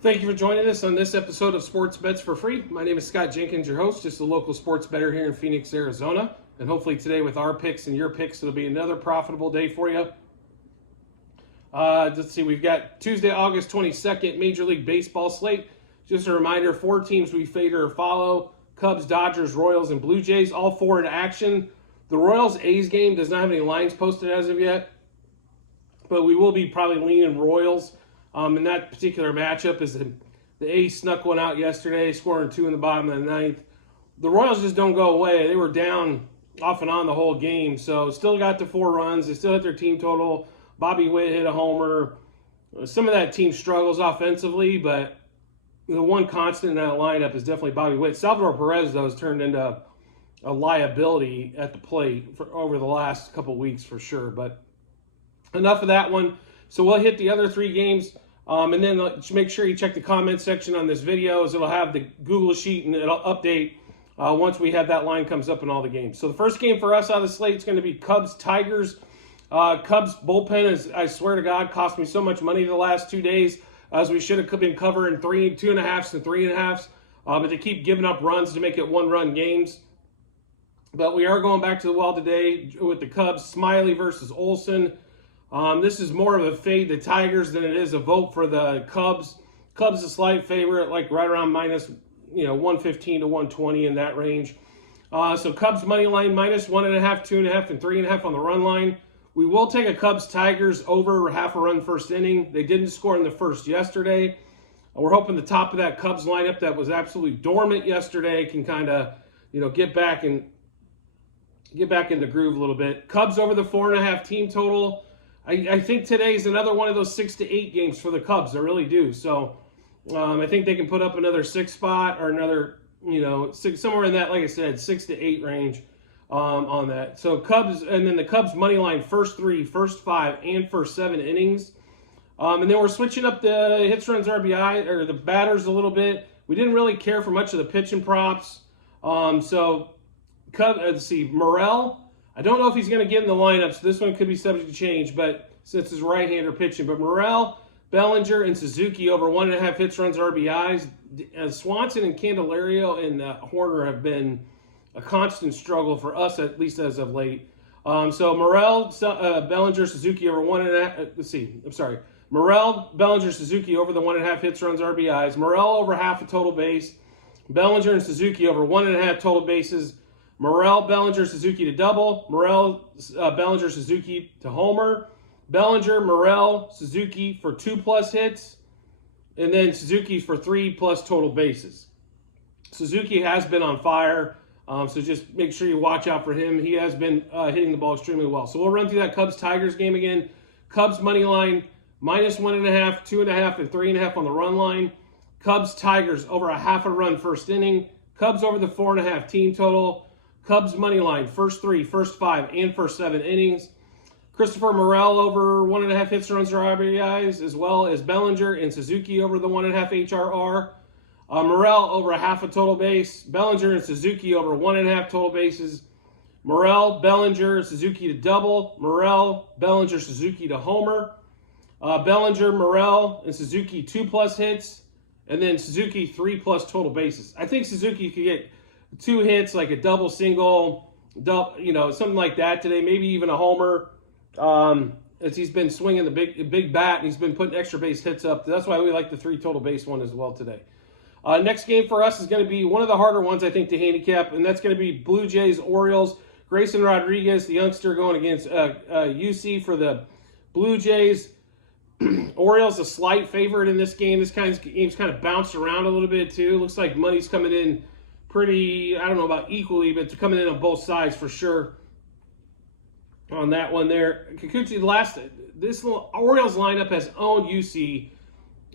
Thank you for joining us on this episode of Sports Bets for Free. My name is Scott Jenkins, your host, just a local sports bettor here in Phoenix, Arizona. And hopefully today with our picks and your picks, it'll be another profitable day for you. Let's see, we've got Tuesday, August 22nd, Major League Baseball slate. Just a reminder, 4 teams we favor or follow: Cubs, Dodgers, Royals, and Blue Jays, all 4 in action. The Royals-A's game does not have any lines posted as of yet, but we will be probably leaning Royals. In that particular matchup, is the A's snuck one out yesterday, scoring 2 in the bottom of the 9th. The Royals just don't go away. They were down off and on the whole game, so still got to 4 runs. They still hit their team total. Bobby Witt hit a homer. Some of that team struggles offensively, but the one constant in that lineup is definitely Bobby Witt. Salvador Perez, though, has turned into a liability at the plate over the last couple of weeks for sure. But enough of that one. So we'll hit the other 3 games. And then make sure you check the comment section on this video, as it'll have the Google Sheet and it'll update once we have that line comes up in all the games. So the first game for us out of the slate is going to be Cubs-Tigers. Cubs bullpen, is, I swear to God, cost me so much money the last 2 days, as we should have been covering 2.5s and 3.5s, but they keep giving up runs to make it 1-run games. But we are going back to the well today with the Cubs. Smiley versus Olson. This is more of a fade the Tigers than it is a vote for the Cubs. Cubs a slight favorite, like right around minus 115 to 120 in that range. So Cubs money line minus 1.5, 2.5, and 3.5 on the run line. We will take a Cubs Tigers over half a run first inning. They didn't score in the first yesterday. We're hoping the top of that Cubs lineup that was absolutely dormant yesterday can kind of get back in the groove a little bit. Cubs over the 4.5 team total. I think today is another one of those 6 to 8 games for the Cubs. I really do. So I think they can put up another 6 spot or another, 6, somewhere in that, like I said, 6 to 8 range on that. So Cubs, and then the Cubs money line first 3, first 5, and first 7 innings. And then we're switching up the hits, runs, RBI, or the batters a little bit. We didn't really care for much of the pitching props. So let's see, Morel. I don't know if he's going to get in the lineup, so this one could be subject to change, but since his right-hander pitching. But Morel, Bellinger, and Suzuki over 1.5 hits, runs, RBIs. Swanson and Candelario and Horner have been a constant struggle for us, at least as of late. So Morel, Bellinger, Suzuki over 1.5. Morel, Bellinger, Suzuki over the 1.5 hits, runs, RBIs. Morel over half a total base. Bellinger and Suzuki over 1.5 total bases. Morel, Bellinger, Suzuki to double. Morel, Bellinger, Suzuki to homer. Bellinger, Morel, Suzuki for 2+ hits. And then Suzuki for 3+ total bases. Suzuki has been on fire, so just make sure you watch out for him. He has been hitting the ball extremely well. So we'll run through that Cubs-Tigers game again. Cubs money line, minus 1.5, 2.5, and 3.5 on the run line. Cubs-Tigers over a half a run first inning. Cubs over the 4.5 team total. Cubs money line, first 3, first 5, and first 7 innings. Christopher Morel over 1.5 hits, runs, or RBIs, as well as Bellinger and Suzuki over the 1.5 HRR. Morel over a half a total base. Bellinger and Suzuki over 1.5 total bases. Morel, Bellinger, Suzuki to double. Morel, Bellinger, Suzuki to homer. Bellinger, Morel, and Suzuki 2+ hits. And then Suzuki 3+ total bases. I think Suzuki could get 2 hits, like a double, single, something like that today. Maybe even a homer. As he's been swinging the big bat, and he's been putting extra base hits up. That's why we like the 3 total base one as well today. Next game for us is going to be one of the harder ones, I think, to handicap, and that's going to be Blue Jays, Orioles. Grayson Rodriguez, the youngster, going against UC for the Blue Jays. Orioles a slight favorite in this game. This game's kind of bounced around a little bit too. Looks like money's coming in pretty, I don't know about equally, but it's coming in on both sides for sure on that one there. Kikuchi, this Orioles lineup has owned UC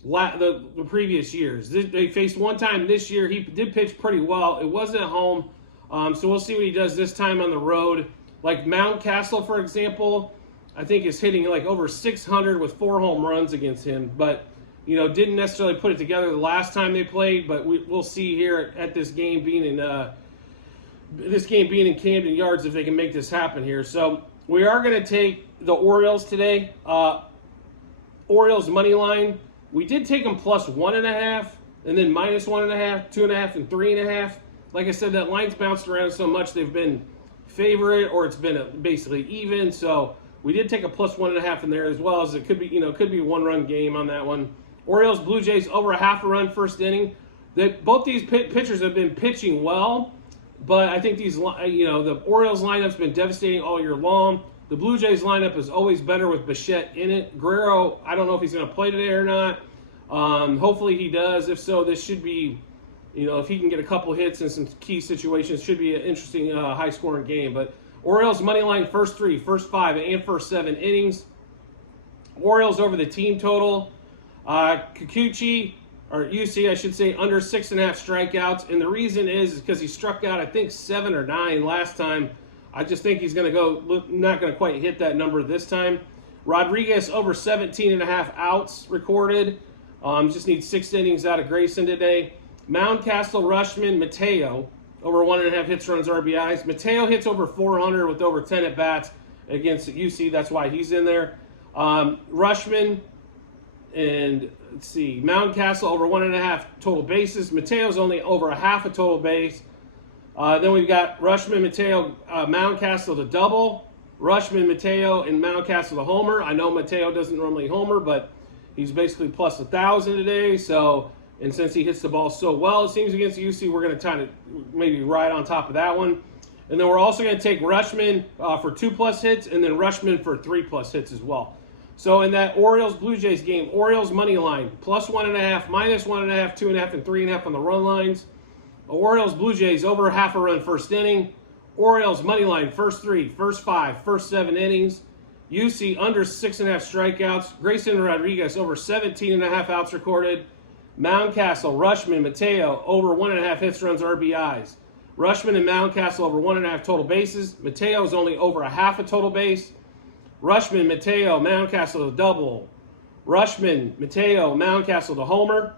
the previous years. They faced one time this year. He did pitch pretty well. It wasn't at home, so we'll see what he does this time on the road. Like Mountcastle, for example, I think is hitting like over 600 with 4 home runs against him, but didn't necessarily put it together the last time they played. But we'll see here at this game being in Camden Yards if they can make this happen here. So we are going to take the Orioles today. Orioles money line We did take them plus 1.5, and then minus 1.5, 2.5, and 3.5. Like I said, that line's bounced around so much they've been favorite or it's been basically even. So we did take a plus 1.5 in there, as well as it could be, could be a 1-run game on that one. Orioles, Blue Jays over a half a run first inning. Both these pitchers have been pitching well, but I think these, the Orioles lineup's been devastating all year long. The Blue Jays lineup is always better with Bichette in it. Guerrero, I don't know if he's going to play today or not. Hopefully he does. If so, this should be, if he can get a couple hits in some key situations, should be an interesting, high-scoring game. But Orioles money line first 3, first 5, and first 7 innings. Orioles over the team total. Kikuchi, or UC, I should say, under 6.5 strikeouts. And the reason is because he struck out, I think, 7 or 9 last time. I just think he's going to not going to quite hit that number this time. Rodriguez over 17.5 outs recorded. Just needs 6 innings out of Grayson today. Mountcastle, Rutschman, Mateo over 1.5 hits, runs, RBIs. Mateo hits over 400 with over 10 at bats against UC. That's why he's in there. Rutschman and Mountcastle over 1.5 total bases. Mateo's only over a half a total base. Then we've got Rutschman, Mateo, Mountcastle to double. Rutschman, Mateo, and Mountcastle to homer. I know Mateo doesn't normally homer, but he's basically plus 1,000 today. So, and since he hits the ball so well, it seems against UC, we're going to kind of maybe ride on top of that one. And then we're also going to take Rutschman for 2+ hits, and then Rutschman for 3+ hits as well. So in that Orioles-Blue Jays game, Orioles money line, plus 1.5, minus 1.5, 2.5, and 3.5 on the run lines. Orioles, Blue Jays over half a run first inning. Orioles money line first 3, first 5, first 7 innings. UC under 6.5 strikeouts. Grayson Rodriguez over 17.5 outs recorded. Mountcastle, Rutschman, Mateo over 1.5 hits, runs, RBIs. Rutschman and Mountcastle over 1.5 total bases. Mateo is only over a half a total base. Rutschman, Mateo, Mountcastle to double. Rutschman, Mateo, Mountcastle to homer.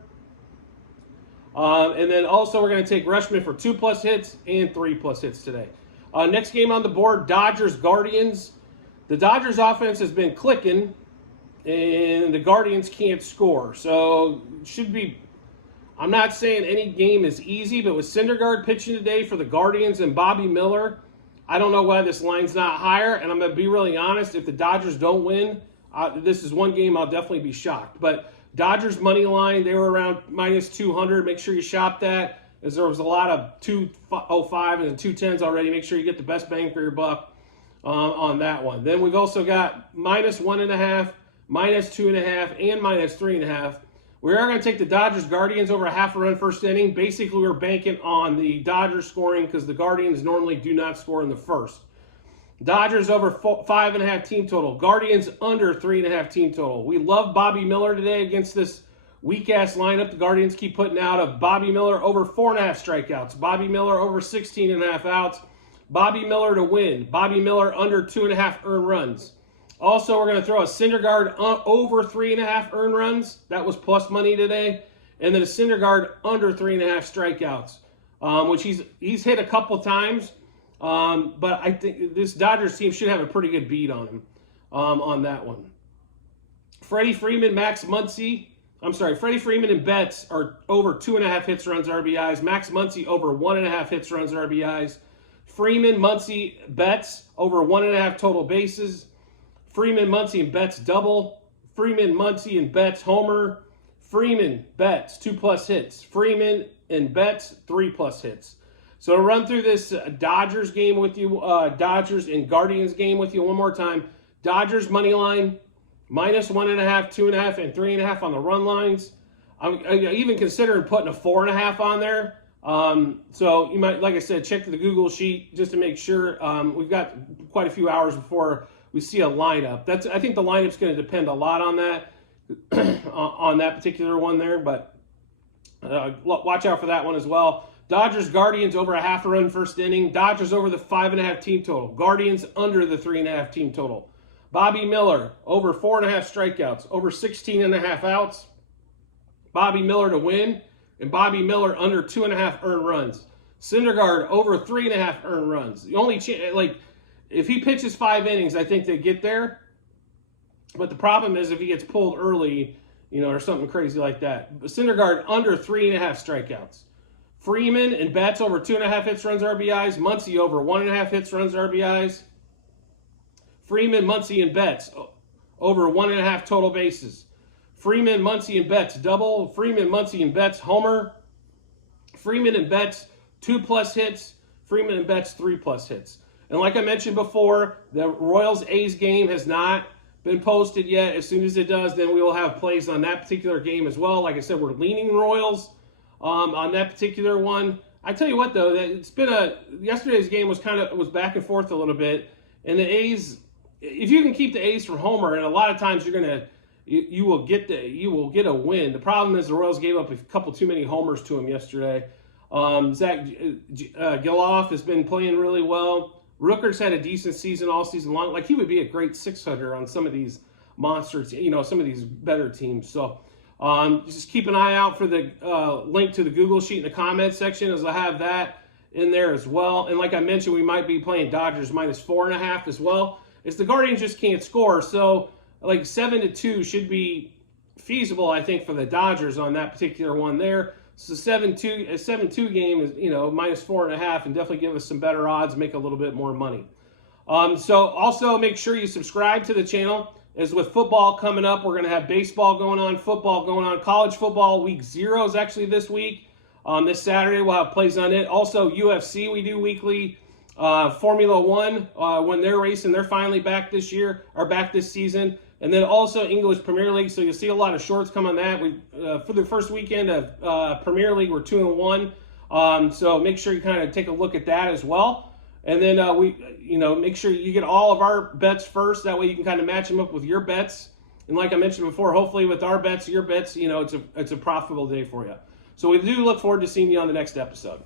And then also we're going to take Rutschman for 2+ hits and 3+ hits today. Next game on the board, Dodgers, Guardians. The Dodgers offense has been clicking, and the Guardians can't score. So should be, I'm not saying any game is easy, but with Syndergaard pitching today for the Guardians and Bobby Miller, I don't know why this line's not higher. And I'm going to be really honest, if the Dodgers don't win, this is one game I'll definitely be shocked. But Dodgers money line, they were around minus 200. Make sure you shop that, as there was a lot of 205 and 210s already. Make sure you get the best bang for your buck on that one. Then we've also got minus 1.5, minus 2.5, and minus 3.5. We are going to take the Dodgers Guardians over a half a run first inning. Basically, we're banking on the Dodgers scoring because the Guardians normally do not score in the first. Dodgers over 5.5 team total. Guardians under 3.5 team total. We love Bobby Miller today against this weak-ass lineup the Guardians keep putting out of Bobby Miller over 4.5 strikeouts. Bobby Miller over 16.5 outs. Bobby Miller to win. Bobby Miller under 2.5 earned runs. Also, we're going to throw a Syndergaard over 3.5 earned runs. That was plus money today. And then a Syndergaard under 3.5 strikeouts, which he's hit a couple times. But I think this Dodgers team should have a pretty good beat on him on that one. Freddie Freeman, Freddie Freeman and Betts are over 2.5 hits, runs, RBIs. Max Muncy over 1.5 hits, runs, RBIs. Freeman, Muncy, Betts over 1.5 total bases. Freeman, Muncy, and Betts double. Freeman, Muncy, and Betts homer. Freeman, Betts 2+ hits. Freeman and Betts 3+ hits. So to run through this Dodgers game with you, Dodgers and Guardians game with you one more time. Dodgers money line, minus 1.5, 2.5, and 3.5 on the run lines. I'm even considering putting a 4.5 on there. So you might, like I said, check the Google sheet just to make sure. We've got quite a few hours before we see a lineup. I think the lineup's going to depend a lot on that, on that particular one there. But watch out for that one as well. Dodgers, Guardians over a half a run first inning. Dodgers over the 5.5 team total. Guardians under the 3.5 team total. Bobby Miller over 4.5 strikeouts, over 16.5 outs. Bobby Miller to win, and Bobby Miller under 2.5 earned runs. Syndergaard over 3.5 earned runs. The only if he pitches 5 innings, I think they get there. But the problem is if he gets pulled early, or something crazy like that. Syndergaard under 3.5 strikeouts. Freeman and Betts over 2.5 hits, runs, RBIs. Muncy over 1.5 hits, runs, RBIs. Freeman, Muncy, and Betts over 1.5 total bases. Freeman, Muncy, and Betts double. Freeman, Muncy, and Betts homer. Freeman and Betts 2+ hits. Freeman and Betts 3+ hits. And like I mentioned before, the Royals-A's game has not been posted yet. As soon as it does, then we will have plays on that particular game as well. Like I said, we're leaning Royals on that particular one. I tell you what, though, it's been yesterday's game was back and forth a little bit, and the A's, if you can keep the A's from homer, and a lot of times you will get a win. The problem is the Royals gave up a couple too many homers to them yesterday. Zach Gelof has been playing really well. Rooker's had a decent season all season long. Like, he would be a great 600 on some of these monsters, some of these better teams. So just keep an eye out for the link to the Google sheet in the comments section, as I have that in there as well. And like I mentioned, we might be playing Dodgers -4.5 as well, as the Guardians just can't score. So like 7-2 should be feasible, I think, for the Dodgers on that particular one there. So a 7-2 game is, -4.5, and definitely give us some better odds, make a little bit more money. So also make sure you subscribe to the channel, as with football coming up, we're going to have baseball going on, football going on, college football week 0 is actually this week. This Saturday we'll have plays on it. Also UFC we do weekly. Formula One, when they're racing, they're finally back this season. And then also English Premier League, so you'll see a lot of shorts come on that. For the first weekend of Premier League, we're 2-1. So make sure you kind of take a look at that as well. And then make sure you get all of our bets first. That way you can kind of match them up with your bets. And like I mentioned before, hopefully with our bets, your bets, it's a profitable day for you. So we do look forward to seeing you on the next episode.